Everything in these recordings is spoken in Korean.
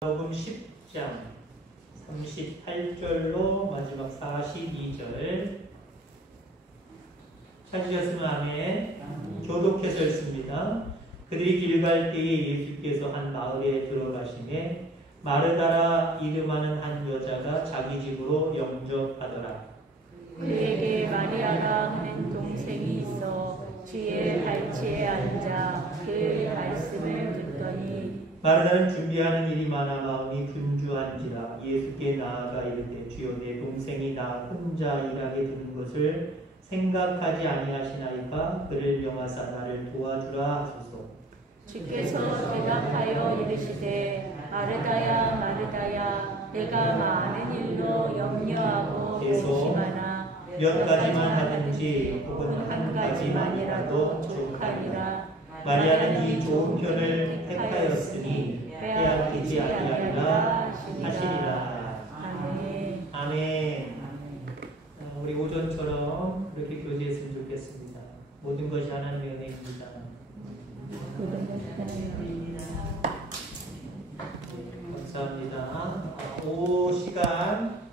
마가복음 10장 38절로 마지막 42절 찾으셨으면 아멘. 교독해서 읽습니다. 그들이 길 갈 때에 예수께서 한 마을에 들어가시매 마르다라 이름하는 한 여자가 자기 집으로 영접하더라. 그에게 마리아라 하는 동생이 있어 주의 발치에 앉아 그의 말씀을 듣더니 마르다는 준비하는 일이 많아 마음이 분주한지라 예수께 나아가 이르되 주여 내 동생이 나 혼자 일하게 두는 것을 생각하지 아니하시나이까 그를 명하사 나를 도와주라 하소서. 주께서 대답하여 이르시되 마르다야 마르다야 내가 많은 일로 염려하고 고심하나 몇 가지만 하든지 혹은 한 가지만이라도 족하니라. 마리아는 이 좋은 편을 택하였으니 빼앗기지 아니하리라 하시리라. 아멘. 아멘. 우리 오전처럼 그렇게 교제했으면 좋겠습니다. 모든 것이 하나님의 은혜입니다. 감사합니다. 오 시간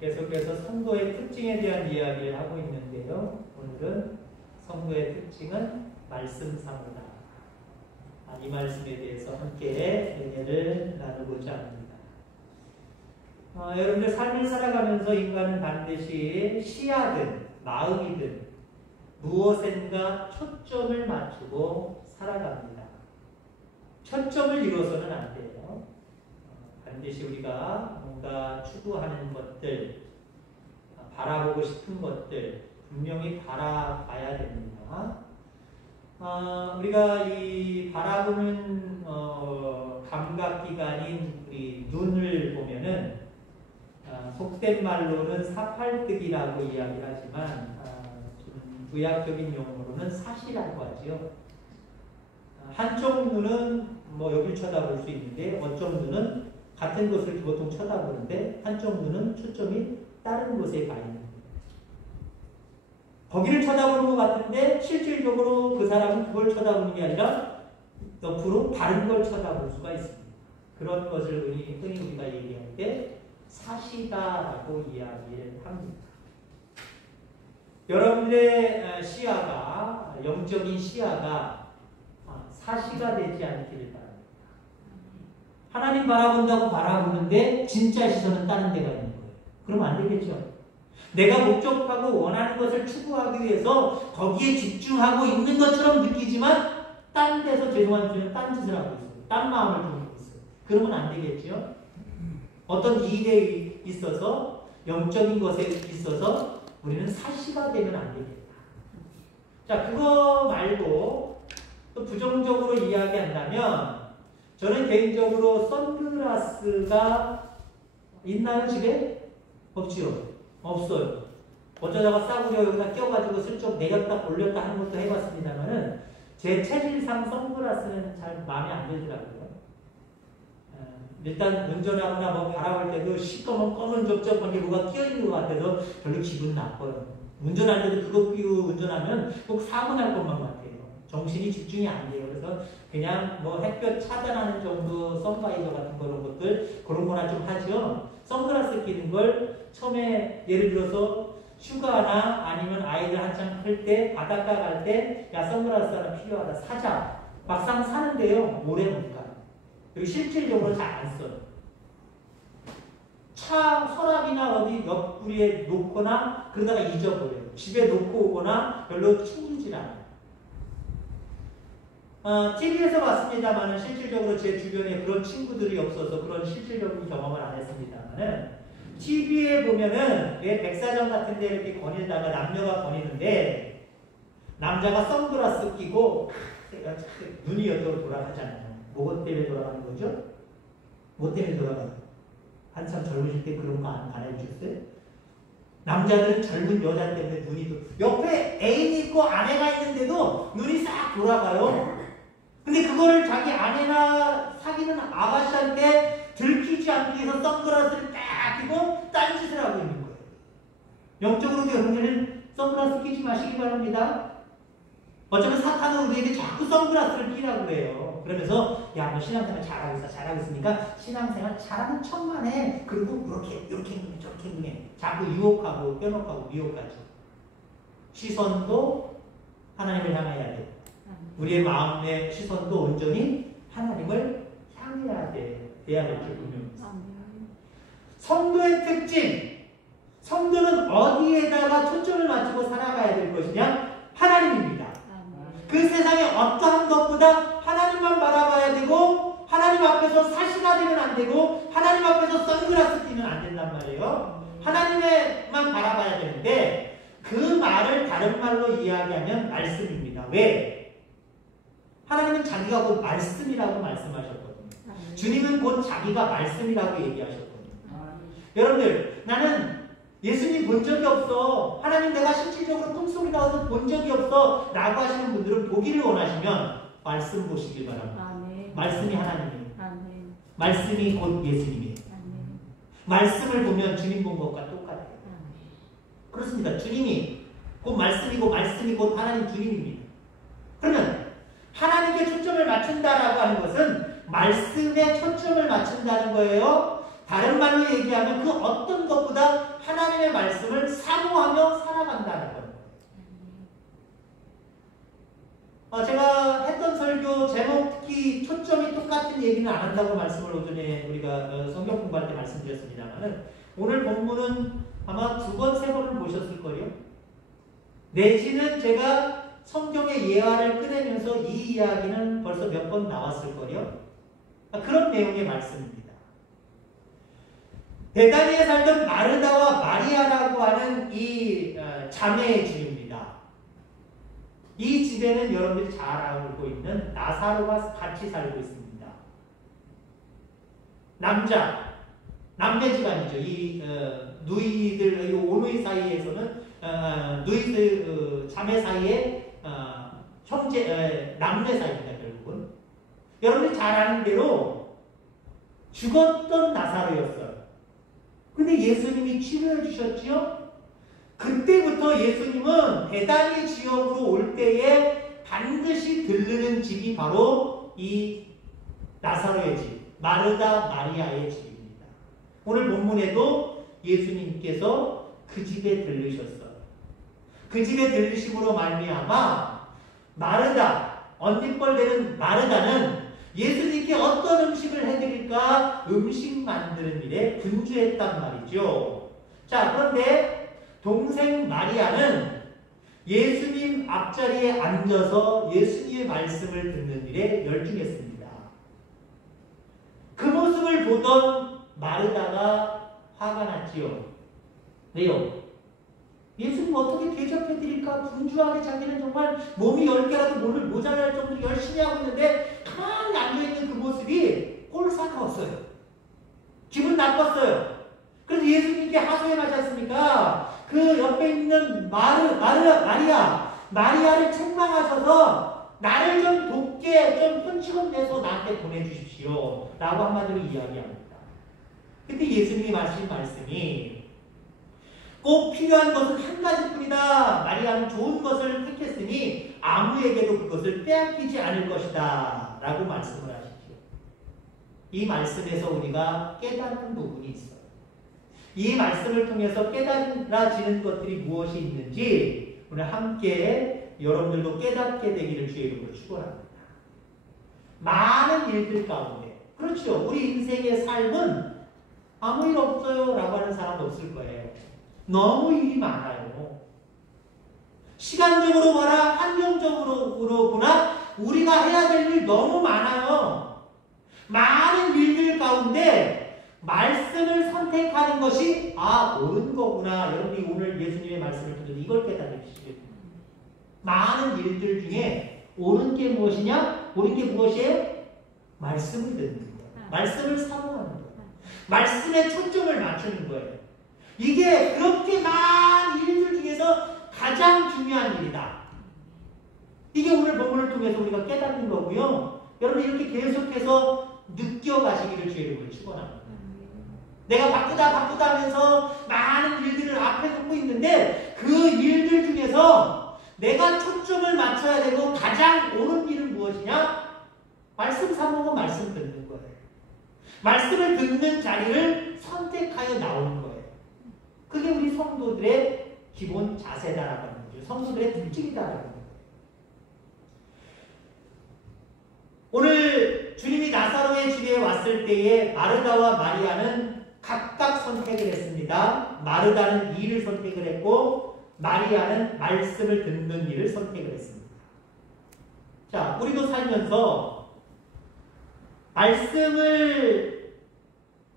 계속해서 성도의 특징에 대한 이야기를 하고 있는데요. 오늘은 성도의 특징은 말씀상이다. 이 말씀에 대해서 함께 은혜를 나누고자 합니다. 여러분들 삶을 살아가면서 인간은 반드시 시야든 마음이든 무엇인가 초점을 맞추고 살아갑니다. 초점을 잃어서는 안 돼요. 반드시 우리가 뭔가 추구하는 것들, 바라보고 싶은 것들 분명히 바라봐야 됩니다. 우리가 이 바라보는 감각기관인 우리 눈을 보면은 속된 말로는 사팔뜨기라고 이야기를 하지만 좀 의학적인 용어로는 사시라고 하죠. 한쪽 눈은 뭐 여길 쳐다볼 수 있는데 어쪽 눈은 같은 곳을 보통 쳐다보는데 한쪽 눈은 초점이 다른 곳에 가 있는 거예요. 거기를 쳐다보는 것 같은데 실질적으로 그 사람은 그걸 쳐다보는 게 아니라 옆으로 다른 걸 쳐다볼 수가 있습니다. 그런 것을 흔히 우리가 얘기할 때 사시다라고 이야기를 합니다. 여러분들의 시야가, 영적인 시야가 사시가 되지 않기를 바랍니다. 하나님 바라본다고 바라보는데 진짜 시선은 다른 데가 있는 거예요. 그러면 안 되겠죠. 내가 목적하고 원하는 것을 추구하기 위해서 거기에 집중하고 있는 것처럼 느끼지만 딴 데서 죄송한 주는 딴 짓을 하고 있어요. 딴 마음을 품고 있어요. 그러면 안 되겠죠. 어떤 일에 있어서 영적인 것에 있어서 우리는 사시가 되면 안 되겠다. 자, 그거 말고 또 부정적으로 이야기한다면 저는 개인적으로 선글라스가 있나요 집에? 없지요. 없어요. 어쩌다가 싸구려 여기다 껴가지고 슬쩍 내렸다 올렸다 하는 것도 해봤습니다만은 제 체질상 선글라스는 잘 마음에 안 들더라고요. 일단 운전하거나 뭐 바라볼 때도 시꺼먼 검은 접촉한 게 뭐가 끼어있는 것 같아서 별로 기분 나빠요. 운전할 때도 그거 끼고 운전하면 꼭 사고 날 것만 같아요. 정신이 집중이 안 돼요. 그래서 그냥 뭐 햇볕 차단하는 정도 선바이저 같은 그런 것들 그런 거나 좀 하죠. 선글라스 끼는 걸 처음에 예를 들어서 휴가나 아니면 아이들 한창 클 때 바닷가 갈 때 야 선글라스 하나 필요하다 사자. 막상 사는데요. 오래 못 가요. 그리고 실질적으로 잘 안 써요. 차 서랍이나 어디 옆구리에 놓거나 그러다가 잊어버려요. 집에 놓고 오거나 별로 챙기질 않아요. TV에서 봤습니다만은 실질적으로 제 주변에 그런 친구들이 없어서 그런 실질적인 경험을 안 했습니다만은 TV에 보면은 왜 백사장 같은 데 이렇게 거닐다가 남녀가 거니는데 남자가 선글라스 끼고 눈이 여기로 돌아가잖아요. 뭐 때문에 돌아가는 거죠? 뭐 때문에 돌아가요? 한참 젊으실 때 그런 거 안 해주셨어요? 남자들은 젊은 여자 때문에 눈이 옆에 애인 있고 아내가 있는데도 눈이 싹 돌아가요. 근데 그거를 자기 아내나 사귀는 아가씨한테 들키지 않기 위해서 선글라스를 딱 끼고 딴짓을 하고 있는 거예요. 영적으로도 여러분들은 선글라스 끼지 마시기 바랍니다. 어쩌면 사탄은 우리에게 자꾸 선글라스를 끼라고 해요. 그러면서 야, 너 신앙생활 잘하고 있으니까 신앙생활 잘하는 척만 해. 그리고 이렇게 행동해. 자꾸 유혹하고 뼈놓고 미혹하죠. 시선도 하나님을 향해야 돼. 우리의 마음의 시선도 온전히 하나님을 향해야 돼야 될 줄 분명합니다. 성도의 특징. 성도는 어디에다가 초점을 맞추고 살아가야 될 것이냐? 하나님입니다. 그 세상에 어떠한 것보다 하나님만 바라봐야 되고 하나님 앞에서 사시가 되면 안 되고 하나님 앞에서 선글라스 끼면 안 된단 말이에요. 하나님만 바라봐야 되는데 그 말을 다른 말로 이야기하면 말씀입니다. 왜? 하나님은 자기가 곧 말씀이라고 말씀하셨거든요. 주님은 곧 자기가 말씀이라고 얘기하셨거든요. 여러분들, 나는 예수님 본 적이 없어. 하나님 내가 실질적으로 꿈속에 나와서 본 적이 없어. 라고 하시는 분들은 보기를 원하시면 말씀 보시길 바랍니다. 아멘. 말씀이 하나님이에요. 아멘. 말씀이 곧 예수님이에요. 아멘. 말씀을 보면 주님 본 것과 똑같아요. 그렇습니다. 주님이 곧 말씀이고 말씀이 곧 하나님 주님입니다. 그러면 하나님께 초점을 맞춘다라고 하는 것은 말씀에 초점을 맞춘다는 거예요. 다른 말로 얘기하면 그 어떤 것보다 하나님의 말씀을 사모하며 살아간다는 겁니다. 제가 했던 설교 제목 특히 초점이 똑같은 얘기는 안 한다고 말씀을 오전에 우리가 성경 공부할 때 말씀드렸습니다만 오늘 본문은 아마 2번, 3번을 보셨을 거예요. 내지는 제가 성경의 예화를 꺼내면서 이 이야기는 벌써 몇 번 나왔을 거예요. 그런 내용의 말씀입니다. 베다니에 살던 마르다와 마리아라고 하는 이 자매의 집입니다. 이 집에는 여러분들이 잘 알고 있는 나사로가 같이 살고 있습니다. 남매 집안이죠. 이 누이들, 이 오누이 사이에서는 누이들 자매 사이에 형제 남매 사이입니다. 결국은 여러분들이 잘 아는 대로 죽었던 나사로였어요. 근데 예수님이 치료해 주셨지요? 그때부터 예수님은 베다니 지역으로 올 때에 반드시 들르는 집이 바로 이 나사로의 집, 마르다 마리아의 집입니다. 오늘 본문에도 예수님께서 그 집에 들르셨어요. 그 집에 들르심으로 말미암아 마르다, 언니뻘 되는 마르다는 예수님께 어떤 음식을 해드릴까 음식 만드는 일에 분주했단 말이죠. 자, 그런데 동생 마리아는 예수님 앞자리에 앉아서 예수님의 말씀을 듣는 일에 열중했습니다. 그 모습을 보던 마르다가 화가 났지요. 왜요? 예수님 어떻게 대접해드릴까 분주하게 자기는 정말 몸이 10개라도 모자랄 정도로 열심히 하고 있는데 가만히 앉아있는 그 모습이 꼴사나웠어요. 기분 나빴어요. 그래서 예수님께 하소연하지 않습니까? 그 옆에 있는 마리아를 책망하셔서 나를 좀 돕게 좀 흠집어 내서 나한테 보내주십시오. 라고 한마디로 이야기합니다. 근데 예수님이 하신 말씀이 꼭 필요한 것은 한 가지뿐이다. 마리아는 좋은 것을 택했으니 아무에게도 그것을 빼앗기지 않을 것이다. 라고 말씀을 하시죠. 이 말씀에서 우리가 깨닫는 부분이 있어요. 이 말씀을 통해서 깨달아지는 것들이 무엇이 있는지 오늘 함께 여러분들도 깨닫게 되기를 주의 이름으로 축원합니다. 많은 일들 가운데 그렇죠. 우리 인생의 삶은 아무 일 없어요 라고 하는 사람도 없을 거예요. 너무 일이 많아요. 시간적으로 보나 환경적으로 보나 우리가 해야 될 일 너무 많아요. 많은 일들 가운데 말씀을 선택하는 것이 옳은 거구나. 여러분이 오늘 예수님의 말씀을 듣는 이걸 깨달으시겠습니다. 많은 일들 중에 옳은 게 무엇이냐? 옳은 게 무엇이에요? 말씀을 듣는 거예요. 말씀을 사모하는 거예요. 말씀에 초점을 맞추는 거예요. 이게 그렇게 많은 일들 중에서 가장 중요한 일이다. 이게 오늘 본문을 통해서 우리가 깨닫는 거고요. 여러분 이렇게 계속해서 느껴가시기를 주의 이름으로 축원합니다. 내가 바쁘다 하면서 많은 일들을 앞에 두고 있는데 그 일들 중에서 내가 초점을 맞춰야 되고 가장 옳은 일은 무엇이냐? 말씀 사모고 말씀 듣는 거예요. 말씀을 듣는 자리를 선택하여 나오는 거예요. 그게 우리 성도들의 기본 자세다라고 하는 거죠. 성도들의 특징이다라고 하는 거예요. 오늘 주님이 나사로의 집에 왔을 때에 마르다와 마리아는 각각 선택을 했습니다. 마르다는 일을 선택을 했고 마리아는 말씀을 듣는 일을 선택을 했습니다. 자, 우리도 살면서 말씀을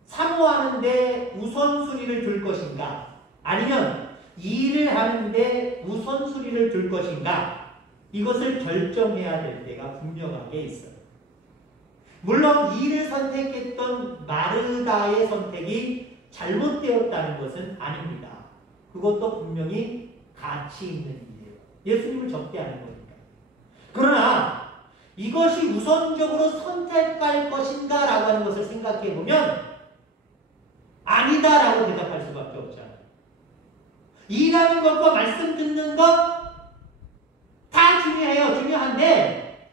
사모하는데 우선순위를 둘 것인가, 아니면 일을 하는데 우선순위를 둘 것인가, 이것을 결정해야 될 때가 분명하게 있어요. 물론 일을 선택했던 마르다의 선택이 잘못되었다는 것은 아닙니다. 그것도 분명히 가치 있는 일이에요. 예수님을 적대하는 거니까. 그러나 이것이 우선적으로 선택할 것인가 라고 하는 것을 생각해 보면 아니다 라고 대답할 수밖에 없잖아요. 일하는 것과 말씀 듣는 것 다 중요해요. 중요한데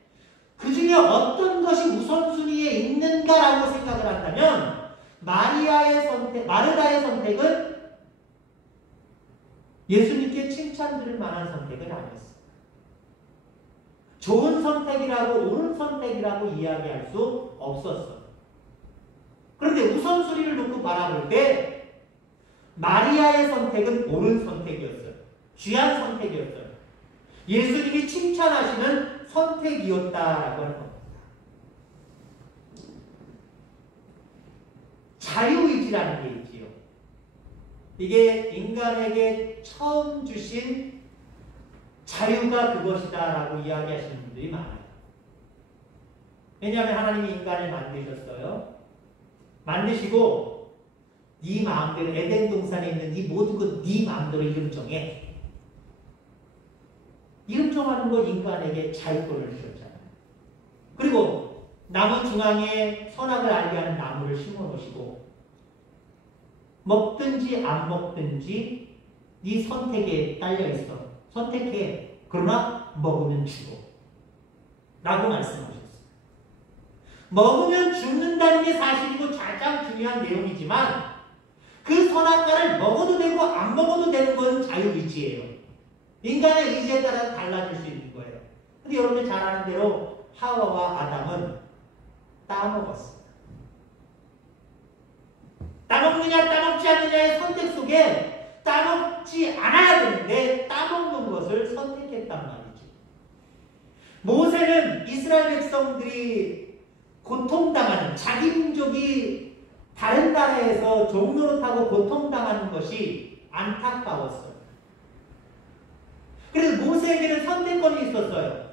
그 중에 어떤 것이 우선순위에 있는가라고 생각을 한다면 마르다의 선택은 예수님께 칭찬 들을 만한 선택은 아니었어요. 좋은 선택이라고 옳은 선택이라고 이야기할 수 없었어요. 그런데 우선순위를 놓고 바라볼 때 마리아의 선택은 옳은 선택이었어요. 귀한 선택이었어요. 예수님이 칭찬하시는 선택이었다라고 하는 겁니다. 자유의지라는 게 있지요. 이게 인간에게 처음 주신 자유가 그것이다라고 이야기하시는 분들이 많아요. 왜냐하면 하나님이 인간을 만드셨어요. 만드시고 네 마음대로 에덴 동산에 있는 네 모든 것 네 마음대로 이름 정해. 이름 정하는 거 인간에게 자유권을 주셨잖아요. 그리고 나무 중앙에 선악을 알게 하는 나무를 심어 놓으시고 먹든지 안 먹든지 네 선택에 딸려 있어. 선택해. 그러나 먹으면 죽어. 라고 말씀하셨어요. 먹으면 죽는다는 게 사실이고 가장 중요한 내용이지만 그 선악과를 먹어도 되고 안 먹어도 되는 건 자유의지예요. 인간의 의지에 따라 달라질 수 있는 거예요. 근데 여러분들 잘 아는 대로 하와와 아담은 따먹었어요. 따먹느냐 따먹지 않느냐의 선택 속에 따먹지 않아야 되는데 따먹는 것을 선택했단 말이죠. 모세는 이스라엘 백성들이 고통당하는, 자기 민족이 다른 나라에서 종노릇하고 고통당하는 것이 안타까웠어요. 그래서 모세에게는 선택권이 있었어요.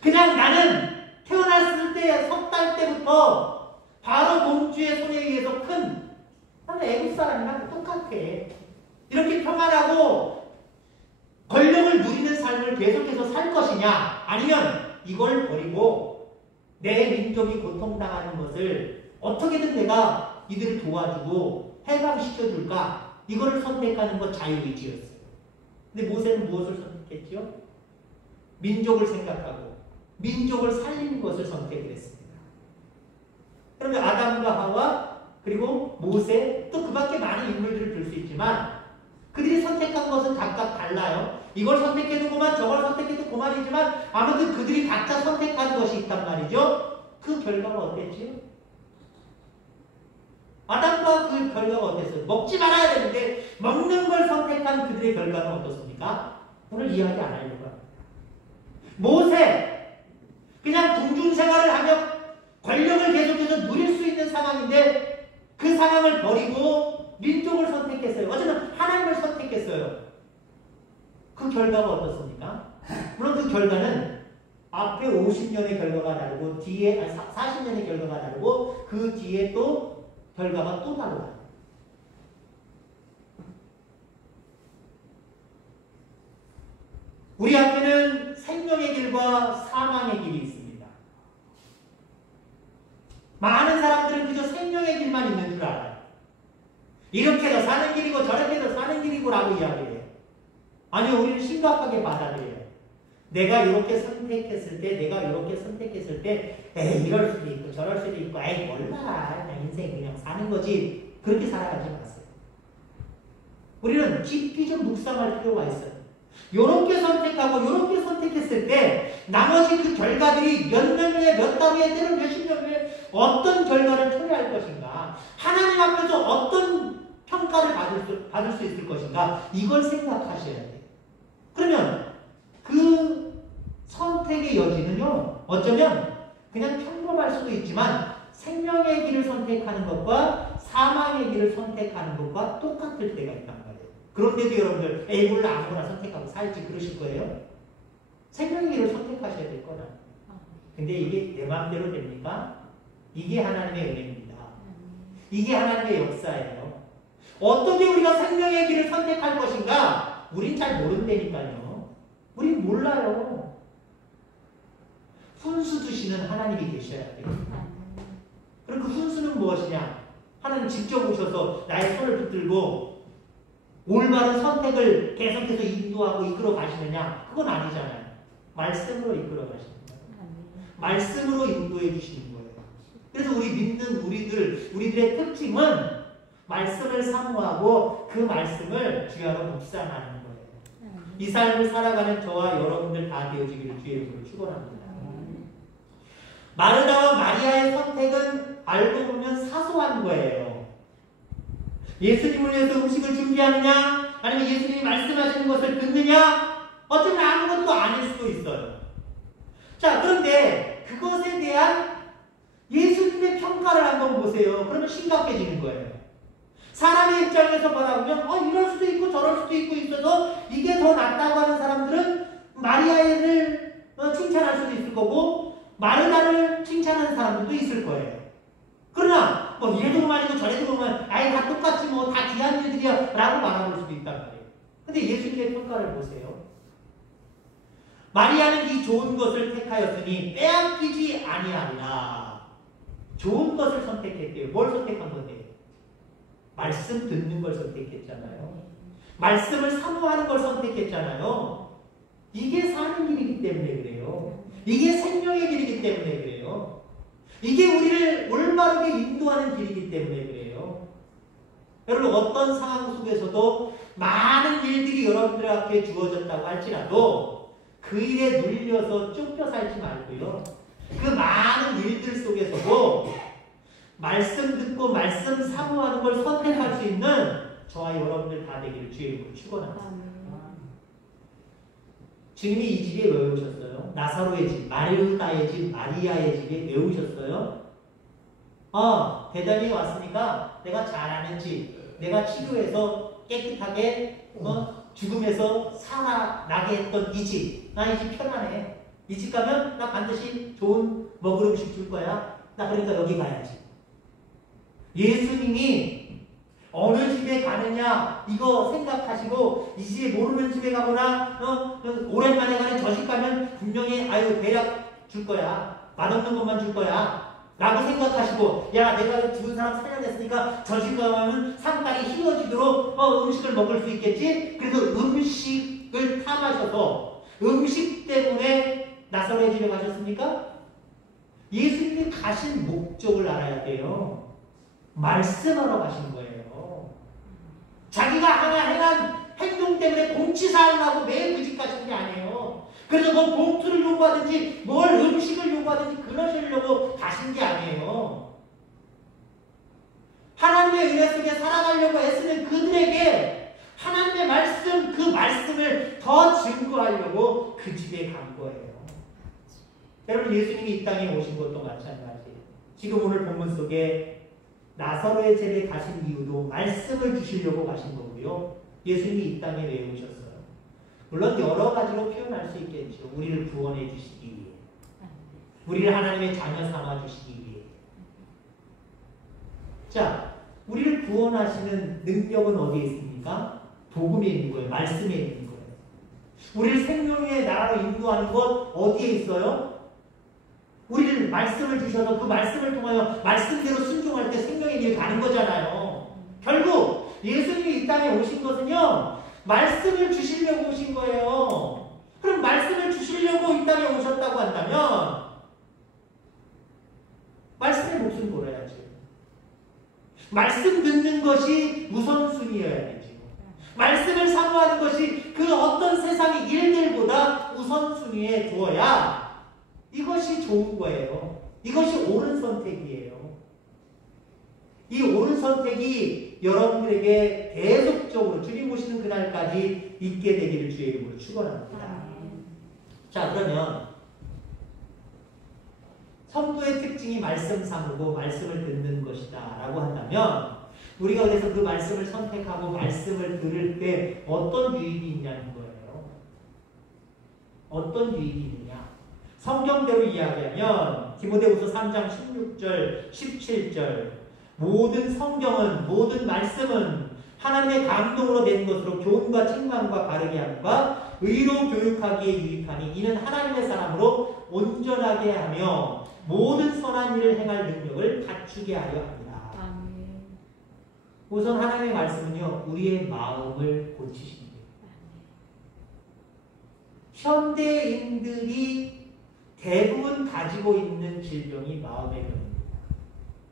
그냥 나는 태어났을 때 석 달 때부터 바로 공주의 손에 의해서 큰 애국 사람이랑 똑같아. 이렇게 평안하고 권력을 누리는 삶을 계속해서 살 것이냐, 아니면 이걸 버리고 내 민족이 고통당하는 것을 어떻게든 내가 이들을 도와주고 해방시켜줄까, 이거를 선택하는 것 자유의지였어요. 근데 모세는 무엇을 선택했죠? 민족을 생각하고 민족을 살리는 것을 선택을 했습니다. 그러면 아담과 하와 그리고 모세, 또 그 밖에 많은 인물들을 들 수 있지만 그들이 선택한 것은 각각 달라요. 이걸 선택해도 그만, 저걸 선택해도 그만이지만 아무튼 그들이 각자 선택한 것이 있단 말이죠. 그 결과가 어땠지요? 아담과 그 결과가 어땠어요? 먹지 말아야 되는데 먹는 걸 선택한 그들의 결과는 어떻습니까? 오늘 이야기 안 하려고 합니다. 모세, 그냥 궁중생활을 하며 권력을 계속해서 누릴 수 있는 상황인데 그 상황을 버리고 민족을 선택했어요. 어쨌든 하나님을 선택했어요. 그 결과가 어떻습니까? 물론 그 결과는 앞에 50년의 결과가 다르고 뒤에 40년의 결과가 다르고 그 뒤에 또 결과가 또 다르다. 우리 앞에는 생명의 길과 사망의 길이 있습니다. 많은 사람들은 그저 생명의 길만 있는 줄 알아요. 이렇게도 사는 길이고 저렇게도 사는 길이고 라고 이야기해요. 아니요, 우리는 심각하게 받아들여요. 내가 이렇게 선택했을 때, 에이, 이럴 수도 있고, 저럴 수도 있고, 에이, 몰라. 그냥 인생 그냥 사는 거지. 그렇게 살아가지 마세요. 우리는 깊이 좀 묵상할 필요가 있어요. 요렇게 선택하고, 요렇게 선택했을 때, 나머지 그 결과들이 몇 년 후에, 몇 달 후에, 때는 몇십 년 후에 어떤 결과를 초래할 것인가, 하나님 앞에서 어떤 평가를 받을 수 있을 것인가, 이걸 생각하셔야 돼요. 그러면 그 선택의 여지는요, 어쩌면 그냥 평범할 수도 있지만 생명의 길을 선택하는 것과 사망의 길을 선택하는 것과 똑같을 때가 있단 말이에요. 그런데도 여러분들 에이 몰라 아무거나 선택하고 살지 그러실 거예요? 생명의 길을 선택하셔야 될 거라. 근데 이게 내 마음대로 됩니까? 이게 하나님의 은혜입니다. 이게 하나님의 역사예요. 어떻게 우리가 생명의 길을 선택할 것인가? 우린 잘 모른다니까요. 우린 몰라요. 훈수 주시는 하나님이 계셔야 돼요. 그럼 그 훈수는 무엇이냐? 하나님 직접 오셔서 나의 손을 붙들고 올바른 선택을 계속해서 인도하고 이끌어 가시느냐? 그건 아니잖아요. 말씀으로 이끌어 가시는 거예요. 말씀으로 인도해 주시는 거예요. 그래서 우리 믿는 우리들의 특징은 말씀을 사모하고 그 말씀을 주야로 묵상하는 거예요. 이 삶을 살아가는 저와 여러분들 다 되어지기를 주의 이름으로 축원합니다. 마르다와 마리아의 선택은 알고 보면 사소한 거예요. 예수님을 위해서 음식을 준비하느냐, 아니면 예수님이 말씀하시는 것을 듣느냐, 어쩌면 아무것도 아닐 수도 있어요. 자, 그런데 그것에 대한 예수님의 평가를 한번 보세요. 그러면 심각해지는 거예요. 사람의 입장에서 바라보면 이럴 수도 있고 저럴 수도 있고 있어서 이게 더 낫다고 하는 사람들은 마리아를 칭찬할 수도 있을 거고 마르다를 칭찬하는 사람들도 있을 거예요. 그러나 이래도 그만이고 저래도 그만, 아예 다 똑같지 뭐 다 귀한 일들이야 라고 말해볼 수도 있단 말이에요. 근데 예수님의 평가를 보세요. 마리아는 이 좋은 것을 택하였으니 빼앗기지 아니하리라. 좋은 것을 선택했대요. 뭘 선택한 건데요? 말씀 듣는 걸 선택했잖아요. 말씀을 사모하는 걸 선택했잖아요. 이게 사는 길이기 때문에 그래요. 이게 생명의 길이기 때문에 그래요. 이게 우리를 올바르게 인도하는 길이기 때문에 그래요. 여러분 어떤 상황 속에서도 많은 일들이 여러분들 앞에 주어졌다고 할지라도 그 일에 눌려서 쫓겨 살지 말고요. 그 많은 일들 속에서도 말씀 듣고 말씀 사모하는 걸 선택할 수 있는 저와 여러분들 다 되기를 주의 이름으로 축원합니다. 주님이 이 집에 왜 오셨어요? 나사로의 집, 마르다의 집, 마리아의 집에 왜 오셨어요? 배달이 왔으니까 내가 잘 아는 집, 내가 치료해서 깨끗하게 죽음에서 살아나게 했던 이 집, 나 이 집 편하네. 이 집 가면 나 반드시 좋은 먹을 음식 줄 거야. 나 그러니까 여기 가야지. 예수님이 어느 집에 가느냐 이거 생각하시고 이 집에 모르는 집에 가거나 오랜만에 가는 저 집 가면 분명히 대략 줄 거야. 맛없는 것만 줄 거야 라고 생각하시고 야 내가 죽은 사람 살려냈으니까 저 집 가면 상당히 희워지도록 음식을 먹을 수 있겠지. 그래서 음식을 탐하셔서 음식 때문에 나사로의 집에 가셨습니까? 예수님이 가신 목적을 알아야 돼요. 말씀하러 가신 거예요. 자기가 하나 행한 행동 때문에 공치사를 하고 매일 그 집 가신 게 아니에요. 그래서 뭐 봉투를 요구하든지 뭘 음식을 요구하든지 그러시려고 가신 게 아니에요. 하나님의 은혜 속에 살아가려고 애쓰는 그들에게 하나님의 말씀, 그 말씀을 더 증거하려고 그 집에 간 거예요. 여러분 예수님이 이 땅에 오신 것도 마찬가지예요. 지금 오늘 본문 속에 나사로의 집에 가신 이유도 말씀을 주시려고 가신 거고요. 예수님이 이 땅에 왜 오셨어요? 물론 여러 가지로 표현할 수 있겠죠. 우리를 구원해 주시기 위해, 우리를 하나님의 자녀 삼아 주시기 위해. 자, 우리를 구원하시는 능력은 어디에 있습니까? 복음에 있는 거예요. 말씀에 있는 거예요. 우리를 생명의 나라로 인도하는 것 어디에 있어요? 우리를 말씀을 주셔서 그 말씀을 통하여 말씀대로 순종할 때 생명의 길 가는 거잖아요. 결국 예수님이 이 땅에 오신 것은요, 말씀을 주시려고 오신 거예요. 그럼 말씀을 주시려고 땅에 오셨다고 한다면 말씀에 목숨 걸어야죠. 말씀 듣는 것이 우선순위여야 되죠. 말씀을 사모하는 것이 그 어떤 세상의 일들보다 우선순위에 두어야 이것이 좋은 거예요. 이것이 옳은 선택이에요. 이 옳은 선택이 여러분들에게 계속적으로 주님 오시는 그날까지 있게 되기를 주의 이름으로 축원합니다. 자, 그러면 성도의 특징이 말씀 사모고 말씀을 듣는 것이다 라고 한다면 우리가 그래서 그 말씀을 선택하고 말씀을 들을 때 어떤 유익이 있냐는 거예요. 어떤 유익이 있느냐. 성경대로 이야기하면 디모데후서 3장 16절 17절 모든 성경은 모든 말씀은 하나님의 감동으로 된 것으로 교훈과 책망과 바르게 함과 의로 교육하기에 유익하니 이는 하나님의 사람으로 온전하게 하며 모든 선한 일을 행할 능력을 갖추게 하려 합니다. 아멘. 우선 하나님의 말씀은요, 우리의 마음을 고치십니다. 현대인들이 대부분 가지고 있는 질병이 마음의 병입니다.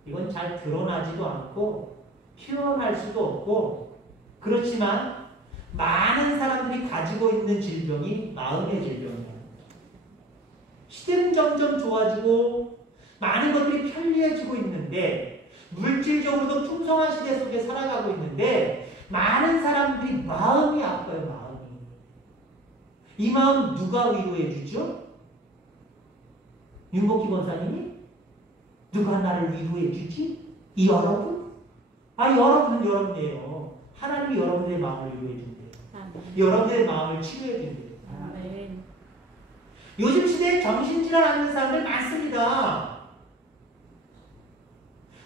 이건 잘 드러나지도 않고 표현할 수도 없고 그렇지만 많은 사람들이 가지고 있는 질병이 마음의 질병이에요. 시대는 점점 좋아지고 많은 것들이 편리해지고 있는데 물질적으로도 풍성한 시대 속에 살아가고 있는데 많은 사람들이 마음이 아파요. 마음이. 이 마음 누가 위로해 주죠? 윤복희 권사님이? 누가 나를 위로해 주지? 이 여러분? 여러분은 여러분이에요. 하나님이 여러분의 마음을 위로해 준대요. 여러분의 마음을 치료해 준대요. 요즘 시대에 정신질환 하는 사람들 많습니다.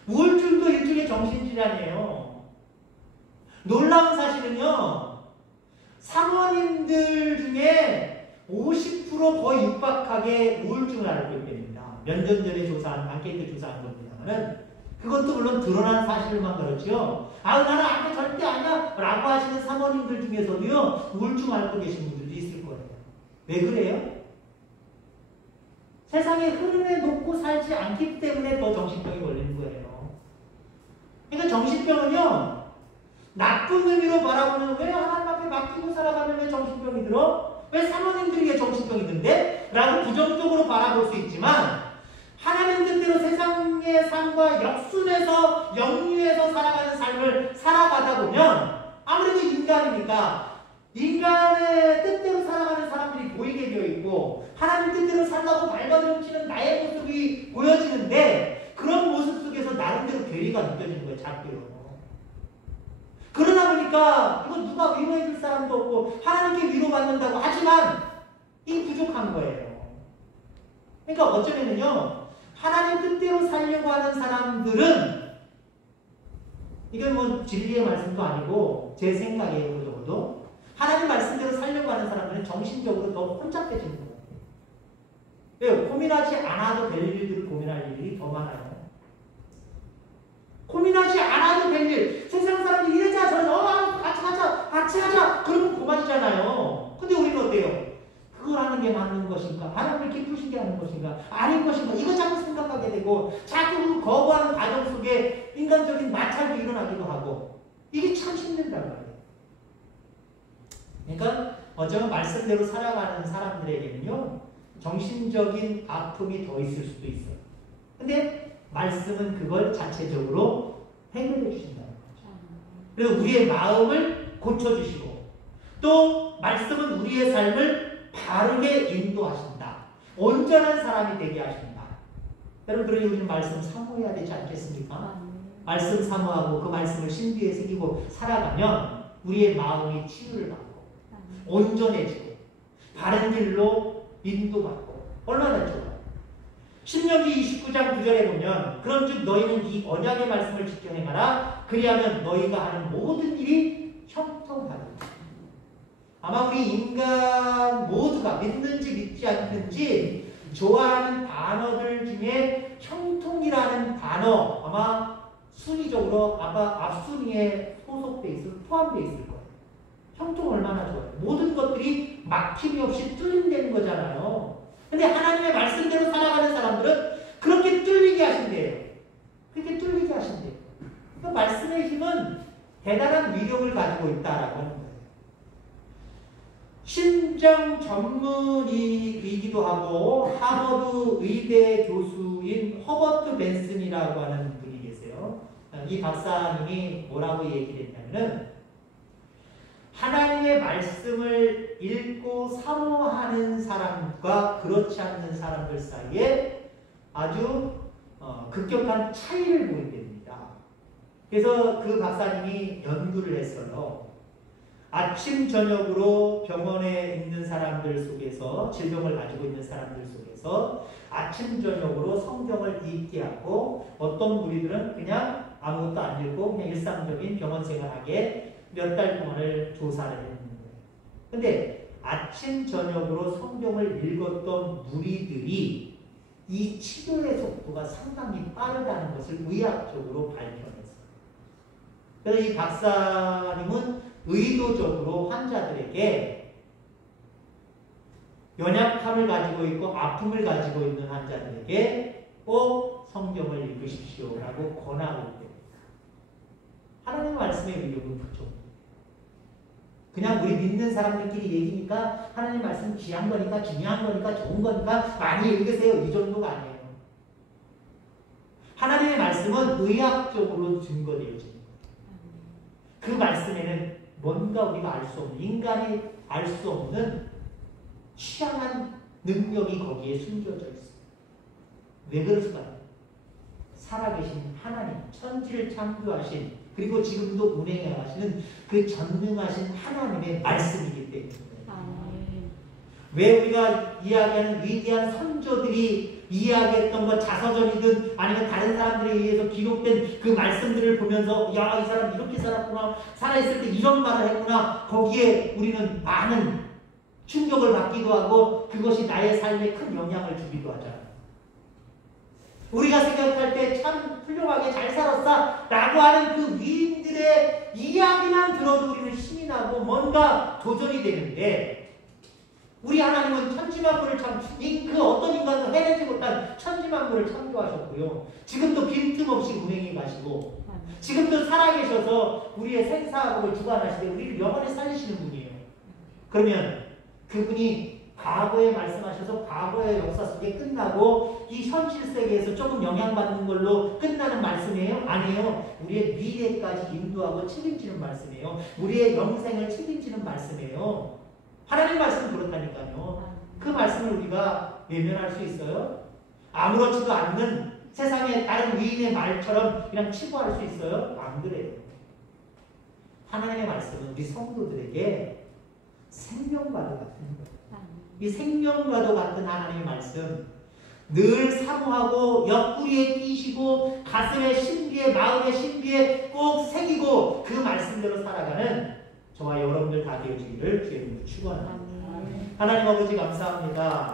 우울증도 일종의 정신질환이에요. 놀라운 사실은요, 사모님들 중에 50% 거의 육박하게 우울증을 앓고 있답니다. 몇 년 전에 조사한, 앙케이트 조사한 겁니다만은, 그것도 물론 드러난 사실만 그렇죠. 나는 아무 절대 아니야! 라고 하시는 사모님들 중에서도요, 우울증 앓고 계신 분들도 있을 거예요. 왜 그래요? 세상의 흐름에 놓고 살지 않기 때문에 더 정신병이 걸리는 거예요. 그러니까 정신병은요, 나쁜 의미로 바라보는 왜 하나님 앞에 맡기고 살아가면 왜 정신병이 들어? 왜 사모님들이 왜 정신병이 든대? 라고 부정적으로 바라볼 수 있지만 하나님 뜻대로 세상의 삶과 역순에서 역류해서 살아가는 삶을 살아가다 보면 아무래도 인간이니까 인간의 뜻대로 살아가는 사람들이 보이게 되어 있고 하나님 뜻대로 살라고 발버둥치는 나의 모습이 보여지는데 그런 모습 속에서 나름대로 괴리가 느껴지는 거예요. 자꾸요. 그러다 보니까 이거 누가 위로해 줄 사람도 없고 하나님께 위로받는다고 하지만 이게 부족한 거예요. 그러니까 어쩌면은요, 하나님 뜻대로 살려고 하는 사람들은 이건 뭐 진리의 말씀도 아니고 제 생각이에요. 적어도 하나님 말씀대로 살려고 하는 사람들은 정신적으로 더 혼잡해지는 거예요. 왜요? 고민하지 않아도 될 일들을 고민할 일이 더 많아요. 고민하지 않아도 될 일. 세상 사람들이 이러자 저러자 같이 하자 그러면 그만이잖아요. 근데 우리는 어때요? 그걸 하는 게 맞는 것인가? 하나님을 기쁘시게 하는 것인가? 아닌 것인가? 이거 자꾸 생각하게 되고 자꾸 거부하는 과정 속에 인간적인 마찰도 일어나기도 하고 이게 참 힘든단 말이에요. 그러니까 어쩌면 말씀대로 살아가는 사람들에게는요, 정신적인 아픔이 더 있을 수도 있어요. 근데 말씀은 그걸 자체적으로 해결해 주신다는 거죠. 그래서 우리의 마음을 고쳐주시고 또 말씀은 우리의 삶을 바르게 인도하신다. 온전한 사람이 되게 하신다. 여러분, 그러니 우리는 말씀 사모해야 되지 않겠습니까? 말씀 사모하고 그 말씀을 신비에 새기고 살아가면 우리의 마음이 치유를 받고 온전해지고 바른 길로 인도받고 얼마나 좋아요. 신명기 29장 9절에 보면 그런즉 너희는 이 언약의 말씀을 지켜 행하라. 그리하면 너희가 하는 모든 일이 형통하리라. 아마 우리 인간 모두가 믿는지 믿지 않는지 좋아하는 단어들 중에 형통이라는 단어 아마 순위적으로 앞순위에 소속돼 있을 포함되어 있을 거예요. 형통 얼마나 좋아요. 모든 것들이 막힘이 없이 뚫린다는 거잖아요. 근데 하나님의 말씀대로 살아가는 사람들은 그렇게 뚫리게 하신대요. 그렇게 뚫리게 하신대요. 그 말씀의 힘은 대단한 위력을 가지고 있다라고 하는 거예요. 심정 전문의이기도 하고 하버드 의대 교수인 허버트 벤슨이라고 하는 분이 계세요. 이 박사님이 뭐라고 얘기를 했냐면은 하나님의 말씀을 읽고 사모하는 사람과 그렇지 않는 사람들 사이에 아주 급격한 차이를 보이게 됩니다. 그래서 그 박사님이 연구를 했어요. 아침 저녁으로 병원에 있는 사람들 속에서 질병을 가지고 있는 사람들 속에서 아침 저녁으로 성경을 읽게 하고 어떤 무리들은 그냥 아무것도 안 읽고 그냥 일상적인 병원 생활하게 몇 달 동안을 조사를 했는 거예요. 근데 아침 저녁으로 성경을 읽었던 무리들이 이 치료의 속도가 상당히 빠르다는 것을 의학적으로 밝혀냈어요. 그래서 이 박사님은 의도적으로 환자들에게 연약함을 가지고 있고 아픔을 가지고 있는 환자들에게 꼭 성경을 읽으십시오라고 권하고 있습니다. 하나님의 말씀의 위력은 그죠. 그냥 우리 믿는 사람들끼리 얘기니까 하나님 말씀 귀한 거니까 중요한 거니까 좋은 거니까 많이 읽으세요. 이 정도가 아니에요. 하나님의 말씀은 의학적으로 증거되어진 거예요. 그 말씀에는 뭔가 우리가 알 수 없는, 인간이 알 수 없는 희한한 능력이 거기에 숨겨져 있어요. 왜 그럴까요? 살아계신 하나님, 천지를 창조하신 그리고 지금도 운행해 가시는 그 전능하신 하나님의 말씀이기 때문에. 왜 우리가 이야기하는 위대한 선조들이 이야기했던 것, 자서전이든 아니면 다른 사람들에 의해서 기록된 그 말씀들을 보면서 야, 이 사람 이렇게 살았구나, 살아있을 때 이런 말을 했구나, 거기에 우리는 많은 충격을 받기도 하고 그것이 나의 삶에 큰 영향을 주기도 하잖아요. 우리가 생각할 때 참 훌륭하게 잘 살았다 라고 하는 그 위인들의 이야기만 들어도 우리는 힘이 나고 뭔가 도전이 되는데, 우리 하나님은 천지만물을 그 어떤 인간도 해내지 못한 천지만물을 창조하셨고요. 지금도 빈틈없이 운행해 가시고 지금도 살아계셔서 우리의 생사학을 주관하시되 우리를 영원히 살리시는 분이에요. 그러면 그분이 과거에 말씀하셔서 과거의 역사 속에 끝나고 이 현실 세계에서 조금 영향받는 걸로 끝나는 말씀이에요? 아니에요. 우리의 미래까지 인도하고 책임지는 말씀이에요. 우리의 영생을 책임지는 말씀이에요. 하나님 말씀은 그렇다니까요. 그 말씀을 우리가 외면할 수 있어요? 아무렇지도 않는 세상의 다른 위인의 말처럼 그냥 치부할 수 있어요? 안 그래요. 하나님의 말씀은 우리 성도들에게 생명과도 같은 거예요. 이 생명과도 같은 하나님의 말씀, 늘 사모하고 옆구리에 끼시고 가슴의 신비에, 마음의 신비에 꼭 새기고 그 말씀대로 살아가는 저와 여러분들 다 되어지기를 주의 이름으로 축원합니다. 하나님 아버지 감사합니다.